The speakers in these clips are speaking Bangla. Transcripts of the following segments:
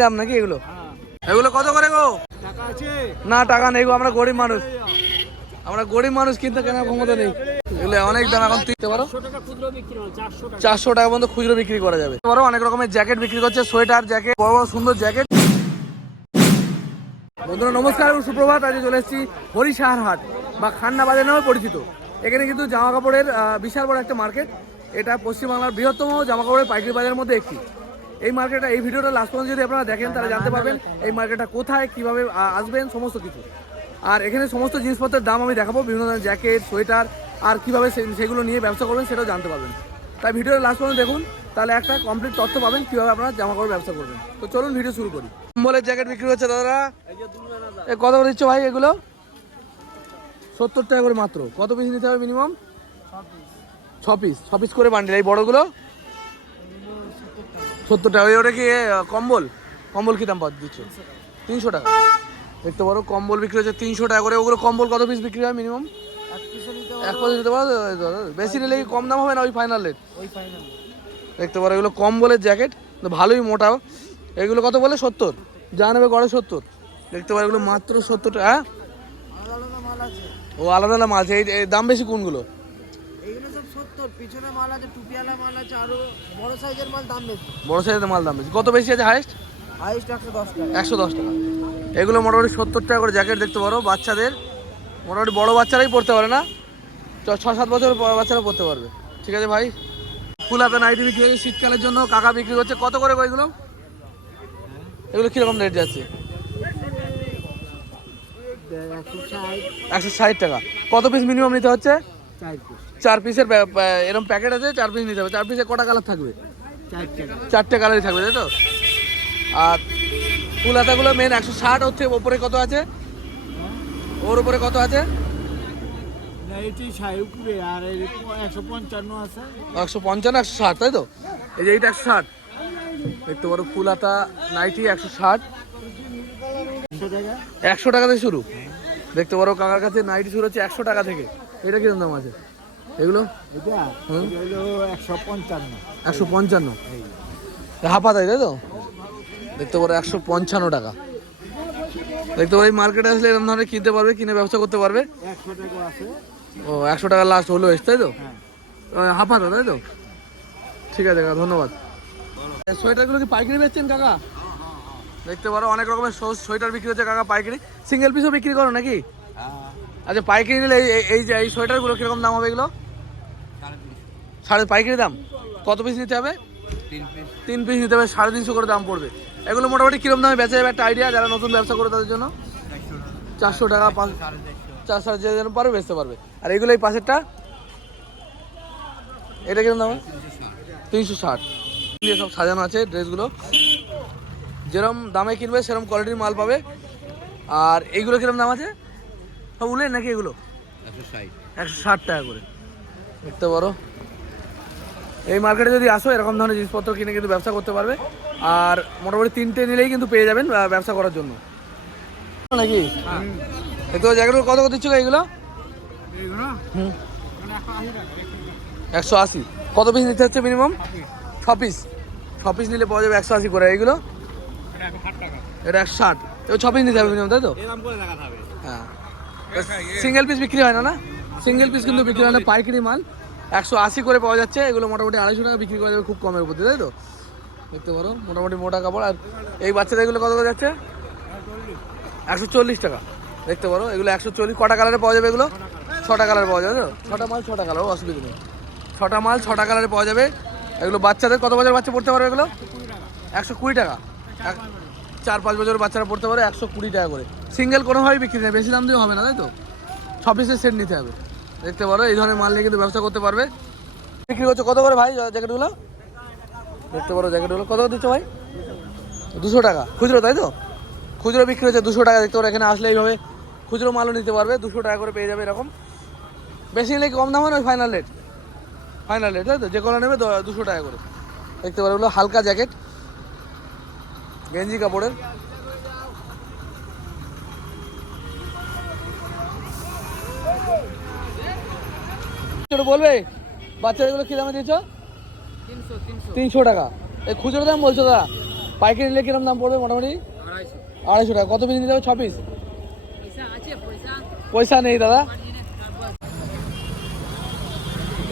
দাম নাকি এগুলো? এগুলো কত করে গো? না, টাকা নেই গো, আমরা গরিব মানুষ। আমরা গরিব মানুষ কিনতে কেনার ক্ষমতা নেই। এগুলো অনেক দাম, এখন পারো? চারশো টাকা পর্যন্ত খুচরো বিক্রি করা যাবে। অনেক রকমের জ্যাকেট বিক্রি করছে, সোয়েটার জ্যাকেট, বড় বড় সুন্দর জ্যাকেট। নমস্কার সুপ্রভাত, আজকে চলে এসেছি বা খান্না বাজার পরিচিত। এখানে কিন্তু জামা কাপড়ের বিশাল বড় একটা মার্কেট। এটা পশ্চিমবাংলার বৃহত্তম জামা কাপড়ের পাইকারি বাজারের মধ্যে একটি। এই মার্কেটটা এই ভিডিওটা লাস্ট পর্যন্ত যদি আপনারা দেখেন, তাহলে জানতে পারবেন এই মার্কেটটা কোথায়, কীভাবে আসবেন, সমস্ত কিছু। আর এখানে সমস্ত জিনিসপত্রের দাম আমি দেখাবো, বিভিন্ন ধরনের জ্যাকেট সোয়েটার আর কীভাবে সেগুলো নিয়ে ব্যবসা করবেন সেটাও জানতে পারবেন। তাই ভিডিওর লাস্ট পর্যন্ত দেখুন, তাহলে একটা কমপ্লিট তথ্য পাবেন, কীভাবে আপনারা জামা কাপড় ব্যবসা করবেন। তো চলুন ভিডিও শুরু করি। কম্বলের জ্যাকেট বিক্রি হচ্ছে দাদা কত করে দিচ্ছ ভাই এগুলো? সত্তর টাকা করে মাত্র। কত পিস নিতে হবে মিনিমাম ছ পিস ছ পিস করে বান্ডিল এই বড়গুলো? সত্তর টাকা ওই ওটা কি কম্বল? কম্বল কি দাম পাওয়া দিচ্ছ? তিনশো টাকা। দেখতে পারো কম্বল বিক্রি হচ্ছে তিনশো টাকা করে। ওগুলো কম্বল কত পিস বিক্রি হয় মিনিমাম এক পিসে নিতে পারো। বেশি নিলে কি কম দাম হবে না ওই ফাইনাল রেট ওই ফাইনাল দেখতে পারো এগুলো কম্বলের জ্যাকেট ভালোই মোটা। এগুলো কত বলে? সত্তর। যা নেবে গড়ে সত্তর। দেখতে পারো এগুলো মাত্র সত্তর টাকা হ্যাঁ? ও আলাদা আলাদা মাল আছে। এই দাম বেশি কোনগুলো? পিছনে মাল আছে টুপিওয়ালা মাল আছে আরও বড় সাইজের মাল দাম বেশি। বড় সাইজের মাল দাম বেশি। কত বেশি আছে হাইস্ট হাইস্ট একশো দশ টাকা। একশো দশ টাকা। এগুলো মোটামুটি সত্তর টাকা করে জ্যাকেট দেখতে পারো বাচ্চাদের। মোটামুটি বড় বাচ্চারাই পড়তে পারে না? ছ- সাত বছর বাচ্চারা পড়তে পারবে। ঠিক আছে ভাই? ফুল হাতে নাইটি বিক্রি হচ্ছে শীতকালের জন্য কাকা বিক্রি করছে। কত করে এগুলো? এগুলো কীরকম রেট যাচ্ছে? একশো ষাট। টাকা। কত পিস মিনিমাম নিতে হচ্ছে? চার পিস চার পিসের এরকম প্যাকেট আছে চার পিস নিতে হবে। চার পিসে কটা কালার থাকবে? চারটে কালারই থাকবে তাই তো? আর ফুল হাতাগুলো মেন একশো ষাট হচ্ছে ওপরে কত আছে? ওর উপরে কত আছে? একশো পঞ্চান্ন একশো ষাট তাই তো? এই যে এইটা একশো ষাট। দেখতে পারো ফুল হাতা নাইটি একশো ষাট। একশো টাকা? থেকে শুরু। দেখতে পারো কাকার কাছে নাইটি শুরু হচ্ছে একশো টাকা থেকে। এটা কীরকম দাম আছে? এগুলো? একশো পঞ্চান্ন। হাফা তাই তাই তো? দেখতে পারো একশো পঞ্চান্ন টাকা। দেখতে পারো এই মার্কেটে আসলে এরকম ধরনের কিনতে পারবে কিনে ব্যবসা করতে পারবে। ও একশো টাকা লাস্ট হলো এসে তাই তো? হ্যাঁ। হাফ হাতা তাই তো? ঠিক আছে কাকা ধন্যবাদ। সোয়েটারগুলো কি পাইকারি বেচছেন কাকা? দেখতে পারো অনেক রকমের সোয়েটার বিক্রি হচ্ছে কাকা পাইকারি। সিঙ্গেল পিসও বিক্রি করো নাকি? আচ্ছা পাইকারি নিলে এই- যে এই সোয়েটারগুলো কীরকম দাম হবে এগুলো? সাড়ে পাইকারি দাম? কত পিস নিতে হবে? তিন পিস নিতে হবে সাড়ে তিনশো করে দাম পড়বে। এগুলো মোটামুটি কীরকম দামে বেচা যাবে? একটা আইডিয়া যারা নতুন ব্যবসা করে তাদের জন্য? চারশো টাকা পাঁচ চার সাড়ে যেন পারবে বেচতে পারবে। আর এগুলো এই পাশেরটা? এটা কীরকম দাম? তিনশো ষাট। দিয়ে সব সাজানো আছে ড্রেসগুলো। যেরকম দামে কিনবে সেরকম কোয়ালিটির মাল পাবে। আর এইগুলো কীরকম দাম আছে? সব উলেন নাকি এগুলো? একশো ষাট। টাকা করে। দেখতে পারো। এই মার্কেটে যদি আসো এরকম ধরনের জিনিসপত্র কিনে কিন্তু ব্যবসা করতে পারবে। আর মোটামুটি তিনটে নিলেই কিন্তু পেয়ে যাবেন ব্যবসা করার জন্য। নাকি? দেখতে জ্যাকেট কত কত দিচ্ছ এইগুলো একশো আশি কত পিস নিতে হচ্ছে মিনিমাম ছ পিস ছ পিস নিলে পাওয়া যাবে একশো আশি করে। এইগুলো? এটা একশো ষাট এবার ছ পিস নিতে হবে মিনিমাম তাই তো? হ্যাঁ। সিঙ্গেল পিস বিক্রি হয় না না? সিঙ্গেল পিস কিন্তু বিক্রি হয় না, পাইকারি মাল। একশো আশি করে পাওয়া যাচ্ছে, এগুলো মোটামুটি আড়াইশো টাকা বিক্রি করা যাবে খুব কমের উপর, তাই তো? দেখতে পারো, মোটামুটি মোটা কাপড়। আর এই বাচ্চাদের এগুলো কত করে যাচ্ছে? একশো চল্লিশ টাকা। দেখতে পারো, এগুলো একশো চল্লিশ, কটা কালারে পাওয়া যাবে এগুলো? ছটা কালারে পাওয়া যাবে ছটা মাল, ছটা কালার অসুবিধা নেই। ছটা মাল, ছটা কালারে পাওয়া যাবে। এগুলো বাচ্চাদের, কত বছর বাচ্চা পড়তে পারবে এগুলো? একশো কুড়ি টাকা। চার পাঁচ বছর বাচ্চারা পড়তে পারে একশো কুড়ি টাকা করে। সিঙ্গেল কোনোভাবেই বিক্রি নেই, বেশি দাম দিয়ে হবে না, তাই তো? ছ পিসের সেট নিতে হবে। দেখতে পারো, এই ধরনের মাল নিয়ে কিন্তু ব্যবসা করতে পারবে। বিক্রি করছ কত করে ভাই, জ্যাকেটগুলো? দেখতে পারো জ্যাকেটগুলো, কত করে দিচ্ছ ভাই? দুশো টাকা, খুচরো, তাই তো? খুচরো বিক্রি হচ্ছে দুশো টাকা, দেখতে পারো, এখানে আসলে এইভাবে খুচরো মালও নিতে পারবে, দুশো টাকা করে পেয়ে যাবে এরকম। বেশি নিলে কম দাম হয় না ফাইনাল রেট ফাইনাল রেট তাই তো? যে কোনো নেবে দুশো টাকা করে। দেখতে পারো হালকা জ্যাকেট। গেঞ্জি কাপড়ের। বলবে? বাচ্চাদের এগুলো কি দামে দিয়েছ? তিনশো টাকা। এই খুচরো দাম বলছো দাদা? পাইকারি নিলে কীরকম দাম পড়বে মোটামুটি? আড়াইশো। টাকা। কত পিস নিতে হবে? ছ পিস? পয়সা নেই দাদা।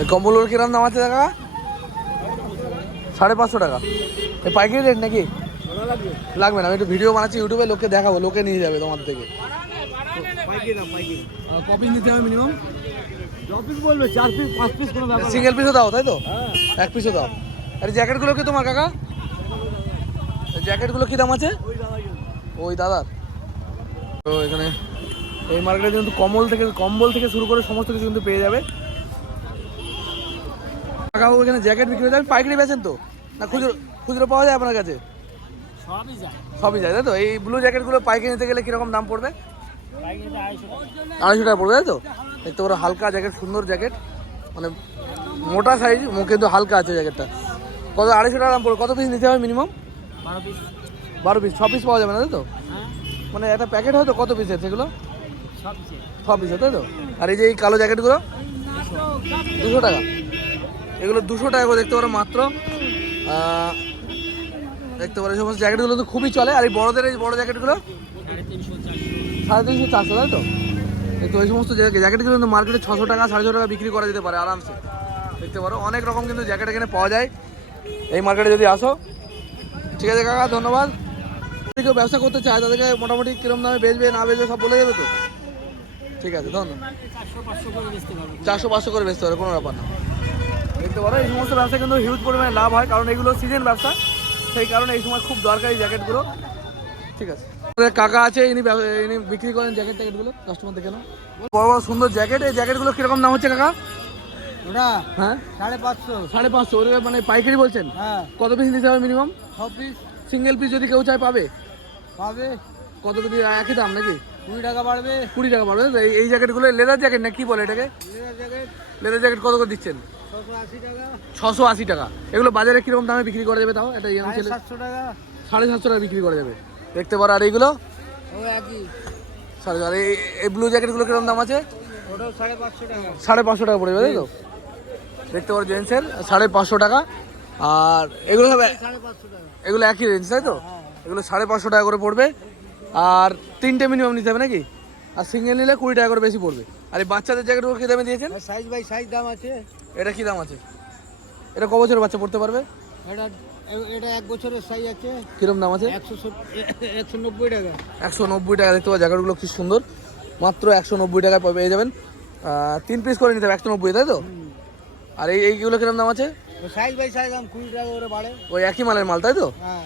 এই কম্বলগুলোর কীরকম দাম আছে দাদা? সাড়ে পাঁচশো টাকা। এই পাইকারি রেট নাকি? লাগবে? না আমি একটু ভিডিও বানাচ্ছি ইউটিউবে লোককে দেখাবো লোকে নিয়ে যাবে তোমার থেকে। কপিস নিতে হবে মিনিমাম বলবে চার পিস পাঁচ পিস কোনো ব্যাপার সিঙ্গেল পিসও দাও তাই তো? এক পিসও দাও। আর জ্যাকেটগুলো কি তোমার কাকা? জ্যাকেটগুলো কি দাম আছে? ওই দাদার তো এখানে এই মার্কেটে কিন্তু কম্বল থেকে কম্বল থেকে শুরু করে সমস্ত কিছু কিন্তু পেয়ে যাবে। কাকাবু এখানে জ্যাকেট বিক্রি হয়ে যাবে। পাইকারি বেচেন তো? না খুচরো খুচরো পাওয়া যায় আপনার কাছে? সবই যায়। তাই তো? এই ব্লু জ্যাকেটগুলো পাইকারি নিতে গেলে কীরকম দাম পড়বে? আড়াইশো টাকা। আড়াইশো টাকা পড়বে তাই তো? দেখতে পারো হালকা জ্যাকেট সুন্দর জ্যাকেট মানে মোটা সাইজ কিন্তু হালকা আছে জ্যাকেটটা কত আড়াইশো টাকা দাম পড়বে? কত পিস নিতে হবে মিনিমাম বারো পিস ছ পিস পাওয়া যাবে না তাই তো? হ্যাঁ। মানে একটা প্যাকেট হয়তো কত পিসের সেগুলো? ছ পিসের তাই তো? আর এই যে এই কালো জ্যাকেটগুলো দুশো টাকা। এগুলো দুশো টাকা করে দেখতে পারো মাত্র। দেখতে পারো সমস্ত জ্যাকেটগুলো তো খুবই চলে। আর এই বড়দের এই বড় জ্যাকেটগুলো? সাড়ে তিনশো, চারশো, তাই তো? তো এই সমস্ত জ্যাকেটগুলো কিন্তু মার্কেটে ছশো টাকা, সাড়ে টাকা বিক্রি করা যেতে পারে আরামসে। দেখতে পারো, অনেক রকম কিন্তু জ্যাকেট এখানে পাওয়া যায়। এই মার্কেটে যদি আসো। ঠিক আছে, কাকা, ধন্যবাদ। কেউ ব্যবসা করতে চায়, তাদেরকে মোটামুটি কিরম দামে বেচবে, না বেচবে, সব বলে দেবে তো? ঠিক আছে, ধন্যবাদ। চারশো পাঁচশো করে বেচতে পারে, কোনো ব্যাপার না। দেখতে পারো, এই সমস্ত ব্যবসা কিন্তু হিউজ পরিমাণে লাভ হয়, কারণ এগুলো সিজন ব্যবসা। সেই কারণে এই সময় খুব দরকারি জ্যাকেটগুলো। ঠিক আছে। কাকা আছে ইনি ইনি বিক্রি করেন জ্যাকেট ট্যাকেটগুলো কাস্টমার দেখে বড় বড় সুন্দর জ্যাকেট। এই জ্যাকেটগুলো কীরকম দাম হচ্ছে কাকা? ওটা হ্যাঁ? সাড়ে পাঁচশো। সাড়ে পাঁচশো। মানে পাইকারি বলছেন? হ্যাঁ। কত পিস নিতে হবে মিনিমাম ছ পিস সিঙ্গেল পিস যদি কেউ চায় পাবে? পাবে। কত পিস একই দাম নাকি? কুড়ি টাকা বাড়বে। কুড়ি টাকা এই- এই জ্যাকেটগুলো লেদার জ্যাকেট না কি বলে এটাকে? লেদার জ্যাকেট লেদার জ্যাকেট কত করে দিচ্ছেন? ছশো আশি টাকা। এগুলো বাজারে কীরকম দামে বিক্রি করা যাবে তাও? এটা ইয়াং ছেলে। সাতশো টাকা। সাড়ে সাতশো টাকা বিক্রি করা যাবে। দেখতে পারো আর এইগুলো? সাড়ে আর এই ব্লু জ্যাকেটগুলো কীরকম দাম আছে? সাড়ে পাঁচশো টাকা। পড়ে যাবে তাই তো? দেখতে পারো জেন্টসের সাড়ে পাঁচশো টাকা। আর এগুলো টাকা। এগুলো একই রেঞ্জ তাই তো? হ্যাঁ এগুলো সাড়ে পাঁচশো টাকা করে পড়বে। আর তিনটে মিনিমাম নিতে হবে নাকি? আর সিঙ্গেল নিলে কুড়ি টাকা করে বেশি পড়বে। আর এই বাচ্চাদের জ্যাকেটগুলো কী দামে দিয়েছেন? সাইজ বাই সাইজ দাম আছে। এটা কী দাম আছে? এটা ক বছরের বাচ্চা পড়তে পারবে? এটা এটা এক বছরের সাইজ আছে। কিরম দাম আছে? একশো একশো নব্বই টাকা। একশো নব্বই টাকা দেখতে পাওয়া জায়গাগুলো কি সুন্দর। মাত্র একশো নব্বই টাকায় পেয়ে যাবেন। তিন পিস করে নিতে হবে একশো নব্বই তাই তো? আর এই এইগুলো কিরম দাম আছে? সাইজ বাই সাইজ দাম কুড়ি টাকা করে বাড়ে। ওই একই মালের মাল তাই তো? হ্যাঁ।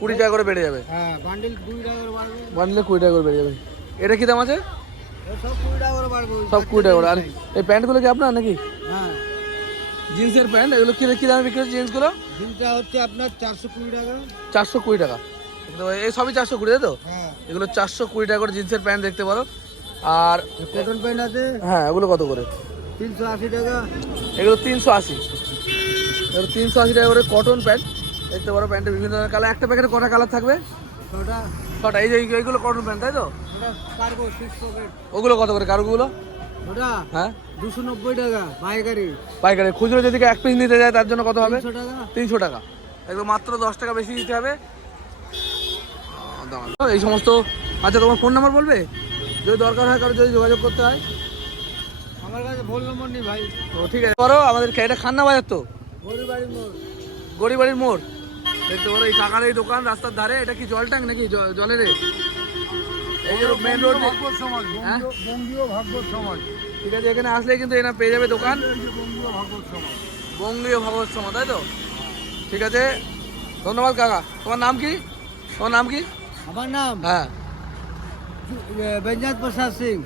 কুড়ি টাকা করে বেড়ে যাবে। হ্যাঁ বান্ডেল কুড়ি টাকা করে বাড়বে। বানলে কুড়ি টাকা করে বেড়ে যাবে। এটা কি দাম আছে? সব কুড়ি টাকা করে বাড়বে সব কুড়ি টাকা করে। আর এই প্যান্টগুলো কি আপনার নাকি? জিন্সের প্যান্ট এগুলো কি কি দামে বিক্রি হচ্ছে জিন্সগুলো? দিনটা হচ্ছে আপনার চারশো কুড়ি টাকা। চারশো কুড়ি টাকা। পারো, এই সবই চারশো কুড়ি তাই তো? হ্যাঁ। এগুলো চারশো কুড়ি টাকা করে জিন্সের প্যান্ট দেখতে পারো। আর কটন প্যান্ট আছে? হ্যাঁ এগুলো কত করে? তিনশো আশি টাকা। এগুলো তিনশো আশি। এগুলো তিনশো আশি টাকা করে কটন প্যান্ট দেখতে পারো প্যান্টের বিভিন্ন ধরনের কালার একটা প্যাকেটে কটা কালার থাকবে? ছটা। ছটা। এই যে এইগুলো কটন প্যান্ট তাই তো? পারব সিক্স পকেট ওগুলো কত করে? কারোগুলো? ওটা হ্যাঁ? দুশো নব্বই টাকা পাইকারি। পাইকারি। খুচরো যদি এক পিস নিতে যায় তার জন্য কত হবে? তিনশো টাকা। তিনশো টাকা। একদম মাত্র দশ টাকা বেশি দিতে হবে। এই সমস্ত আচ্ছা তোমার ফোন নাম্বার বলবে? যদি দরকার হয় কারও যদি যোগাযোগ করতে হয়। আমার কাছে ফোন নম্বর নেই ভাই। তো ঠিক আছে। করো আমাদের এটা খান্না বাজার তো? গরিবাড়ির মোড়। গড়িবাড়ির মোড়। দেখতে পারো এই কাকার এই দোকান রাস্তার ধারে। এটা কি জল ট্যাঙ্ক নাকি? জলের? এই মেন রোড সমাজ হ্যাঁ? বঙ্গীয় ভাগবত সমাজ ঠিক আছে এখানে আসলে কিন্তু এনা পেয়ে যাবে দোকান। বঙ্গীয় ভগবত সমা তাই তো? ঠিক আছে ধন্যবাদ কাকা। তোমার নাম কি? তোমার নাম কি? আমার নাম হ্যাঁ। বেঞ্জাত প্রসাদ সিং।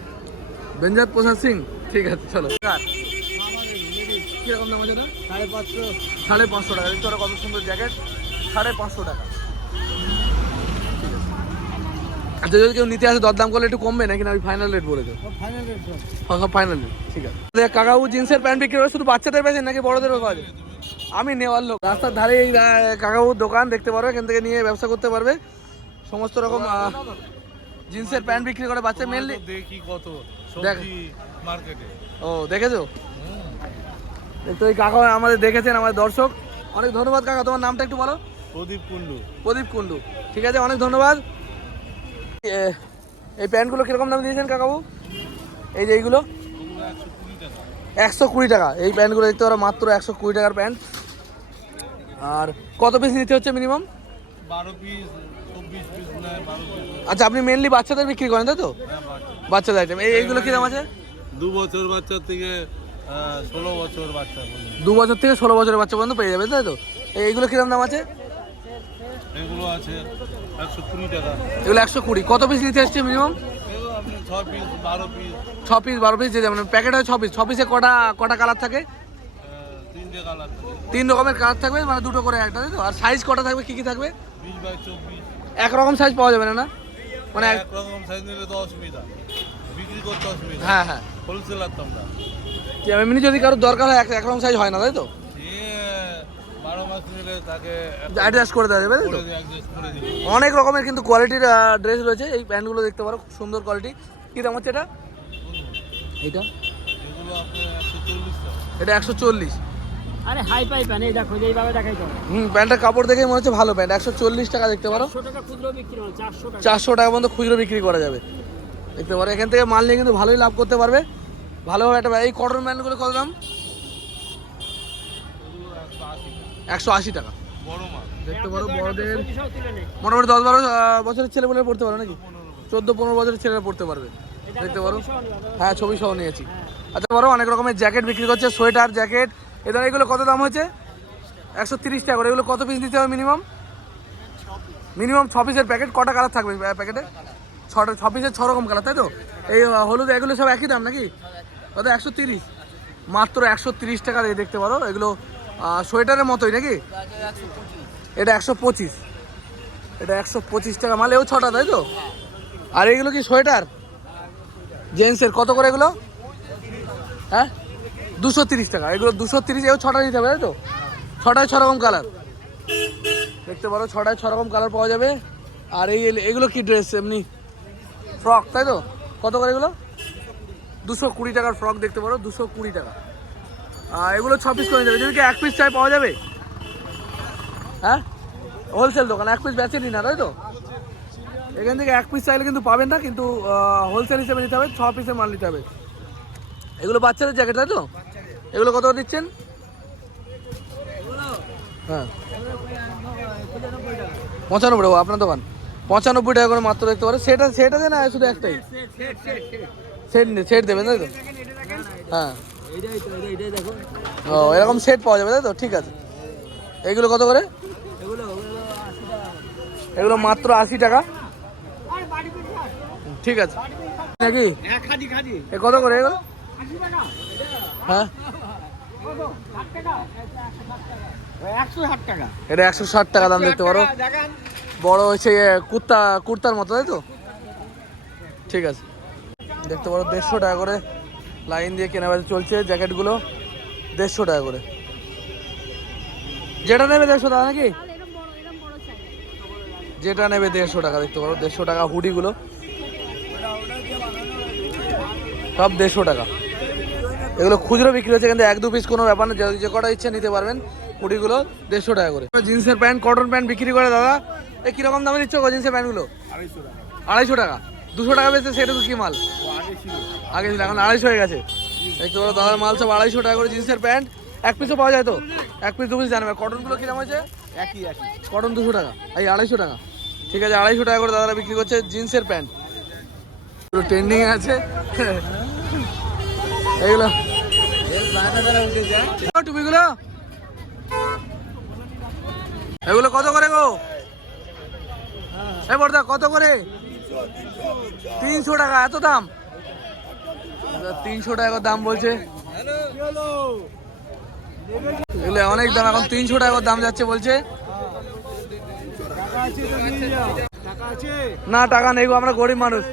বেঞ্জাত প্রসাদ সিং ঠিক আছে চলো। কীরকম দাম আছে সাড়ে পাঁচশো। সাড়ে পাঁচশো টাকা। দেখতে কত সুন্দর জ্যাকেট সাড়ে পাঁচশো টাকা ঠিক আছে আচ্ছা যদি কেউ নিতে আসে দরদাম করলে একটু কমবে নাকি? না ওই ফাইনাল রেট বলে দেবো। ফাইনাল রেট হ্যাঁ সব ফাইনাল রেট ঠিক আছে। কাকাবু জিন্সের প্যান্ট বিক্রি করে শুধু বাচ্চাদের পেয়েছেন নাকি বড়দেরও পাওয়া যায় আমি নেওয়ার লোক। রাস্তার ধারে এই কাকাবুর দোকান দেখতে পারবে এখান থেকে নিয়ে ব্যবসা করতে পারবে। সমস্ত রকম জিন্সের প্যান্ট বিক্রি করে বাচ্চা মেনলি দেখি কত দেখ। মার্কেটে ও দেখেছ? তো এই কাকা আমাদের দেখেছেন আমাদের দর্শক। অনেক ধন্যবাদ কাকা তোমার নামটা একটু বলো। প্রদীপ কুন্ডু প্রদীপ কুন্ডু ঠিক আছে অনেক ধন্যবাদ। এই প্যান্টগুলো কীরকম দাম দিয়েছেন কাকাবু? এই যে এইগুলো? একশো কুড়ি টাকা। এই প্যান্টগুলো দেখতে পারো মাত্র একশো কুড়ি টাকার প্যান্ট। আর কত পিস নিতে হচ্ছে মিনিমাম আচ্ছা আপনি মেনলি বাচ্চাদের বিক্রি করেন তাই তো? বাচ্চাদের। আইটেম এই এইগুলো কী দাম আছে? দু বছর বাচ্চার থেকে ষোলো বছর বাচ্চা দু বছর থেকে ষোলো বছরের বাচ্চা পর্যন্ত পেয়ে যাবে তাই তো? এইগুলো কীরকম দাম আছে? এগুলো আছে একশো কুড়ি টাকা। এগুলো একশো কুড়ি। কত পিস নিতে আসছে মিনিমাম ছ পিস বারো পিস ছ পিস বারো পিস যে যেমন প্যাকেট হয় ছ পিস ছ পিসে কটা কটা কালার থাকে? তিন রকমের কালার থাকবে মানে দুটো করে একটা তাই তো? আর সাইজ কটা থাকবে? কি কি থাকবে? চব্বিশ। একরকম সাইজ পাওয়া যাবে না না? মানে এক- একরকম সাইজ নিলে তো অসুবিধা বিক্রি করতে অসুবিধা হ্যাঁ হ্যাঁ। হোলসেলার তো আমরা। এমনি যদি কারোর দরকার হয় এক- একরকম সাইজ হয় না তাই তো এ বারো মাস নিলে তাকে অ্যাডজাস্ট করে দেওয়া যাবে তো? অনেক রকমের কিন্তু কোয়ালিটির ড্রেস রয়েছে। এই প্যান্টগুলো দেখতে পারো খুব সুন্দর কোয়ালিটি কী দাম হচ্ছে এটা? টাকা এটা একশো চল্লিশ। আরে হাই পাই প্যান এই দেখো এইভাবে দেখাই তো হুম প্যান্টের কাপড় দেখে মনে হচ্ছে ভালো প্যান্ট একশো চল্লিশ টাকা দেখতে পারো। একশো টাকা খুচরো বিক্রি চারশো চারশো টাকা পর্যন্ত খুচরো বিক্রি করা যাবে। দেখতে পারো এখান থেকে মাল নিয়ে কিন্তু ভালোই লাভ করতে পারবে। ভালোভাবে একটা এই কটন প্যান্টগুলো কত দাম? একশো আশি টাকা। বড় মাছ দেখতে পারো বড়দের মোটামুটি দশ বারো বছরের ছেলে বলে পড়তে পারো নাকি? চোদ্দ পনেরো বছরের ছেলেরা পড়তে পারবে। দেখতে পারো? হ্যাঁ ছবি সহ নিয়েছি। আচ্ছা বড় অনেক রকমের জ্যাকেট বিক্রি করছে সোয়েটার জ্যাকেট। এদের এগুলো কত দাম হচ্ছে একশো তিরিশ টাকা করে। এগুলো কত পিস দিতে হবে মিনিমাম মিনিমাম ছ পিসের প্যাকেট কটা কালার থাকবে প্যাকেটে ছটা ছ পিসের ছ রকম কালার তাই তো? এই হলুদ এগুলো সব একই দাম নাকি? কত একশো তিরিশ। মাত্র একশো তিরিশ টাকা দিয়ে দেখতে পারো। এগুলো সোয়েটারের মতোই নাকি? এটা একশো পঁচিশ। এটা একশো পঁচিশ টাকা মাল, এও ছটা, তাই তো? আর এগুলো কি সোয়েটার? জেন্টসের, কত করে এগুলো? হ্যাঁ? দুশো তিরিশ টাকা। এগুলো দুশো তিরিশ, এও ছটা নিতে হবে, তাই তো? ছটায় ছ রকম কালার। দেখতে পারো, ছটায় ছ রকম কালার পাওয়া যাবে। আর এই এগুলো কি ড্রেস এমনি? ফ্রক, তাই তো? কত করে এগুলো? দুশো কুড়ি টাকার ফ্রক দেখতে পারো, দুশো কুড়ি টাকা। এগুলো ছ পিস করে যাবে যদি কি এক পিস চাই পাওয়া যাবে? হ্যাঁ? হোলসেল দোকান এক পিস বেচেনি না তাই তো? এখান থেকে এক পিস চাইলে কিন্তু পাবেন না কিন্তু হোলসেল হিসেবে নিতে হবে ছ পিসের মাল নিতে হবে। এগুলো বাচ্চাদের জ্যাকেট তাই তো? এগুলো কত করে দিচ্ছেন? হ্যাঁ। পঁচানব্বই টাকা আপনার দোকান। পঁচানব্বই টাকা করে মাত্র দেখতে পারে সেটা সেটা দেয় না শুধু একটাই? সেট সেট দেবেন তাই তো? হ্যাঁ। ও, এরকম সেট পাওয়া যাবে, তাই তো? ঠিক আছে। এইগুলো কত করে? এগুলো এগুলো মাত্র আশি টাকা। ঠিক আছে। নাকি এ কত করে এগুলো? হ্যাঁ? এটা একশো ষাট টাকা দাম দেখতে পারো। কুর্তা, কুর্তার মতো, তাই তো? ঠিক আছে। দেখতে পারো, দেড়শো টাকা করে লাইন দিয়ে কেনাবেচা চলছে জ্যাকেটগুলো দেড়শো টাকা করে। যেটা নেবে দেড়শো টাকা নাকি? যেটা নেবে দেড়শো টাকা দেখতে পারো দেড়শো টাকা হুডিগুলো। সব দেড়শো টাকা। এগুলো খুচরো বিক্রি হচ্ছে কিন্তু এক দু পিস কোনো ব্যাপার না যে- কটা ইচ্ছে নিতে পারবেন হুডিগুলো দেড়শো টাকা করে। জিন্সের প্যান্ট কটন প্যান্ট বিক্রি করে দাদা। এ কীরকম দামে দিচ্ছ জিন্সের প্যান্টগুলো? আড়াইশো টাকা। দুশো টাকা বেচে সেটুকু কি মাল? আগে ছিল এখন আড়াইশো হয়ে গেছে। দেখতে পারো দাদার মাল সব আড়াইশো টাকা করে জিন্সের প্যান্ট। এক পিসও পাওয়া যায় তো? এক পিস দু পিস জানবে কটনগুলো কীরকম হয়েছে? একই একই। কটন দুশো টাকা এই আড়াইশো টাকা। ঠিক আছে আড়াইশো টাকা করে দাদারা বিক্রি করছে জিন্সের প্যান্ট। পুরো ট্রেন্ডিং আছে। এইগুলো। টুপিগুলো? এগুলো কত করে গো? এ বর্দা কত করে? তিনশো টাকা, এত দাম? তিনশো টাকা দাম বলছে। এগুলো অনেক দাম, এখন তিনশো টাকা দাম যাচ্ছে বলছে। না, টাকা নেই আমরা গরিব মানুষ।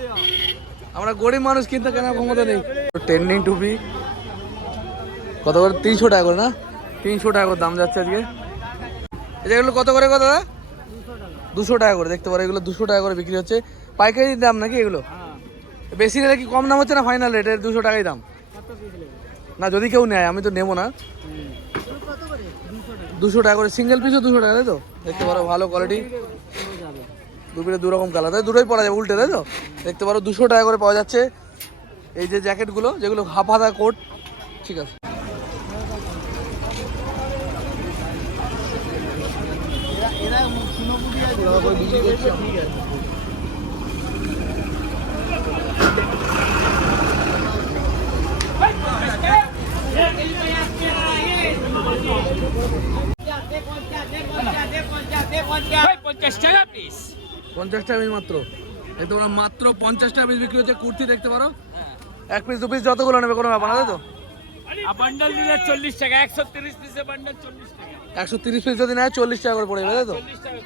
আমরা গরিব মানুষ, কিনতে কেনার ক্ষমতা নেই? ট্রেন্ডিং টুপি কত করে? তিনশো টাকা করে না? তিনশো টাকা করে দাম যাচ্ছে আজকে। এগুলো কত করে কত দাদা? দুশো টাকা করে, দেখতে পারো, এগুলো দুশো টাকা করে বিক্রি হচ্ছে। পাইকারি দাম নাকি এগুলো? বেশি নিলে কি কম দাম হচ্ছে না ফাইনাল রেটের দুশো টাকাই দাম? না যদি কেউ নেয় আমি তো নেব না। দুশো টাকা করে সিঙ্গেল পিসও দুশো টাকা তাই তো? দেখতে পারো ভালো কোয়ালিটি দুপিরে দু রকম কালার তাই দুটোই পরা যাবে উল্টে তাই তো? দেখতে পারো দুশো টাকা করে পাওয়া যাচ্ছে। এই যে জ্যাকেটগুলো যেগুলো হাফ হাতা কোট ঠিক আছে। পঞ্চাশ টাকা পিস মাত্র। এই তোমরা মাত্র পঞ্চাশ টাকা পিস বিক্রি হচ্ছে কুর্তি দেখতে পারো। এক পিস দু পিস যতগুলো নেবে কোনো ব্যাপার না তো? বান্ডাল চল্লিশ টাকা একশো তিরিশ পিসে বান্ডাল চল্লিশ টাকা। একশো তিরিশ পিস যদি নেয় চল্লিশ টাকা করে পড়ে যাবে তাই তো? চল্লিশ টাকা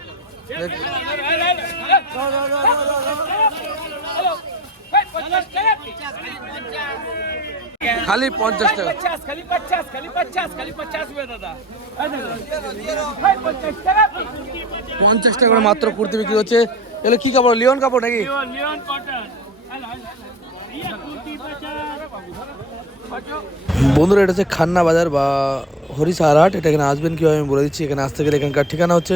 খালি পঞ্চাশ টাকা পঞ্চাশ টাকা করে মাত্র কুর্তি বিক্রি হচ্ছে এলে কি কাপড় লিওন কাপড় নাকি বন্ধুরা এটা হচ্ছে খান্না বাজার বা হরিশাহারহাট এটা এখানে আসবেন কীভাবে আমি বলে দিচ্ছি। এখানে আসতে গেলে এখানকার ঠিকানা হচ্ছে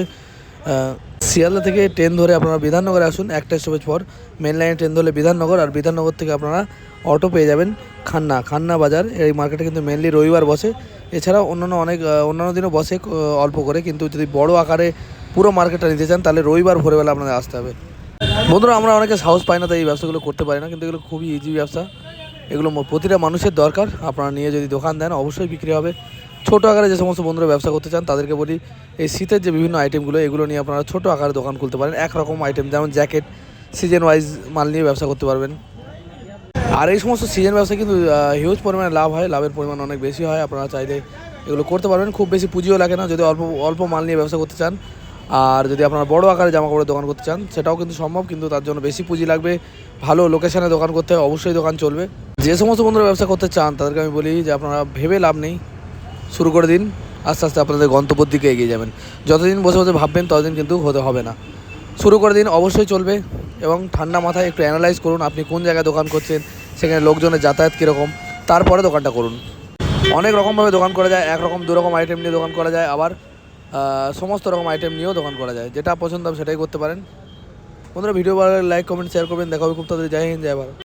শিয়ালদা থেকে ট্রেন ধরে আপনারা বিধাননগরে আসুন। একটা স্টপেজ পর মেন লাইনে ট্রেন ধরলে বিধাননগর আর বিধাননগর থেকে আপনারা অটো পেয়ে যাবেন খান্না। খান্না বাজার, এই মার্কেটে কিন্তু মেনলি রবিবার বসে। এছাড়াও অন্যান্য অনেক অন্যান্য দিনও বসে অল্প করে। কিন্তু যদি বড় আকারে পুরো মার্কেটটা নিতে চান, তাহলে রবিবার ভোরবেলা আপনাদের আসতে হবে। বন্ধুরা, আমরা অনেকে সাহস পাই না, তাই এই ব্যবসাগুলো করতে পারি না। কিন্তু এগুলো খুবই ইজি ব্যবসা। এগুলো প্রতিটা মানুষের দরকার। আপনারা নিয়ে যদি দোকান দেন, অবশ্যই বিক্রি হবে। ছোটো আকারে যে সমস্ত বন্ধুরা ব্যবসা করতে চান, তাদেরকে বলি, এই শীতের যে বিভিন্ন আইটেমগুলো এগুলো নিয়ে আপনারা ছোটো আকারে দোকান খুলতে পারেন। একরকম আইটেম যেমন জ্যাকেট সিজন ওয়াইজ মাল নিয়ে ব্যবসা করতে পারবেন। আর এই সমস্ত সিজন ব্যবসা কিন্তু হিউজ পরিমাণে লাভ হয়। লাভের পরিমাণ অনেক বেশি হয়। আপনারা চাইলে এগুলো করতে পারবেন। খুব বেশি পুঁজিও লাগে না, যদি অল্প অল্প মাল নিয়ে ব্যবসা করতে চান। আর যদি আপনারা বড় আকারে জামা কাপড়ের দোকান করতে চান, সেটাও কিন্তু সম্ভব, কিন্তু তার জন্য বেশি পুঁজি লাগবে। ভালো লোকেশানে দোকান করতে অবশ্যই দোকান চলবে। যে সমস্ত বন্ধুরা ব্যবসা করতে চান, তাদেরকে আমি বলি যে, আপনারা ভেবে লাভ নেই। শুরু করে দিন, আস্তে আস্তে আপনাদের গন্তব্যের দিকে এগিয়ে যাবেন। যতদিন বসে বসে ভাববেন, ততদিন কিন্তু হতে হবে না। শুরু করে দিন, অবশ্যই চলবে এবং ঠান্ডা মাথায় একটু অ্যানালাইজ করুন আপনি কোন জায়গায় দোকান করছেন, সেখানে লোকজনের যাতায়াত কীরকম, তারপরে দোকানটা করুন। অনেক রকমভাবে দোকান করা যায়, একরকম দু রকম আইটেম নিয়ে দোকান করা যায়, আবার সমস্ত রকম আইটেম নিয়েও দোকান করা যায়। যেটা পছন্দ হবে সেটাই করতে পারেন। বন্ধুরা ভিডিও ভালো লাইক কমেন্ট শেয়ার করবেন। দেখা হবে খুব তাড়াতাড়ি। জয় হিন্দ, জয় ভারত।